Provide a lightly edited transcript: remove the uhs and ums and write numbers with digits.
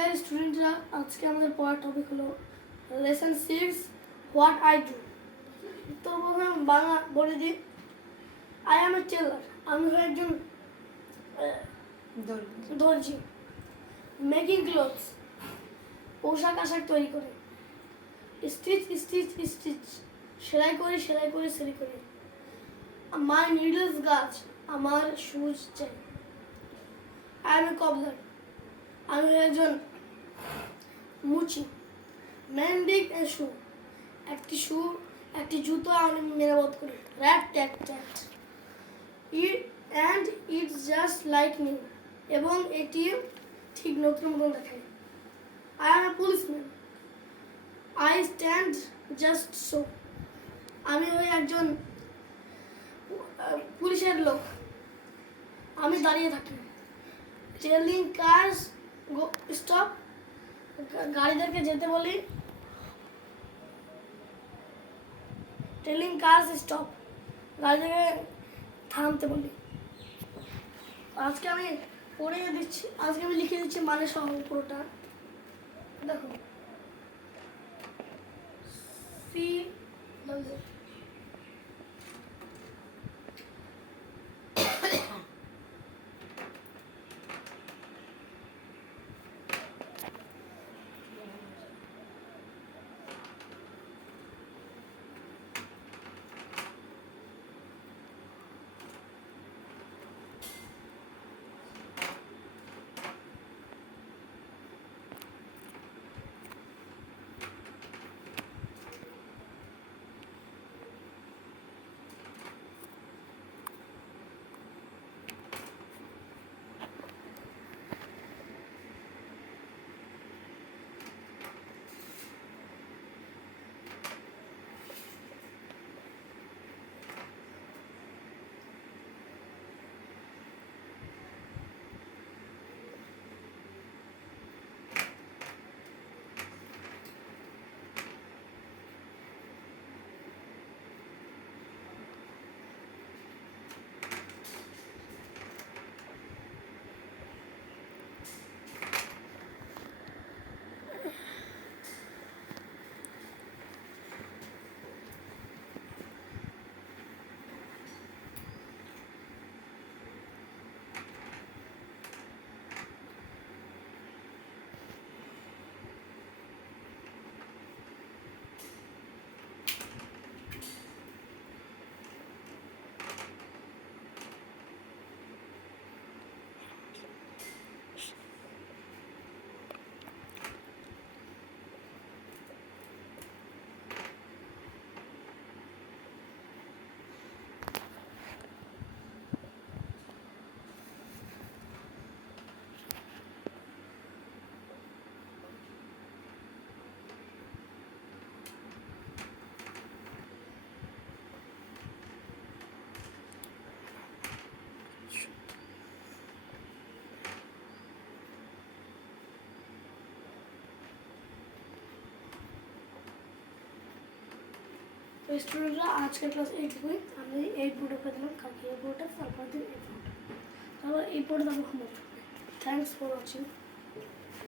ডিয়ার স্টুডেন্টরা, আজকে আমাদের পড়ার টপিক হলো লেসন 6 হোয়াট আই ডু। তো প্রথমে বাংলা বলে দিই। আই এম এ টেলার, আমি হলো একজন দর্জি। মেকিং ক্লোথস, পোশাক আশাক তৈরি করে। স্টিচ স্টিচ স্টিচ, সেলাই করি সেলাই করে সেলাই করি। মাই নিডলস গাছ, আমার সুচ চাই। আই এম এ কবলার, আমি একজন মুচি। মেন্ডিং এ শু, একটি জুতো আমি মেরামত করি। Rat tat tat, and it's just like new, এবং এটি ঠিক নতুন মতন দেখায়। I am a policeman, I stand just so, আমি ওই একজন পুলিশের লোক, আমি দাঁড়িয়ে থাকি। টেলিং কার্স গো স্টপ, গাড়িদেরকে যেতে বলি। টেলিং কার্স স্টপ, গাড়িদেরকে থামতে বলি। আজকে আমি পড়ে দিচ্ছি, আজকে আমি লিখে দিচ্ছি মানে সহ পুরোটা। দেখো, সি तो स्टूडेंटরা আজকে ক্লাস 8 হুই আমি 8 বোর্ডে করে দিলাম, কালকে এই বোর্ডটা, তারপর দিন এই বোর্ড, তারপর এই বোর্ডে দেবো হোমওয়ার্ক। Thanks for watching.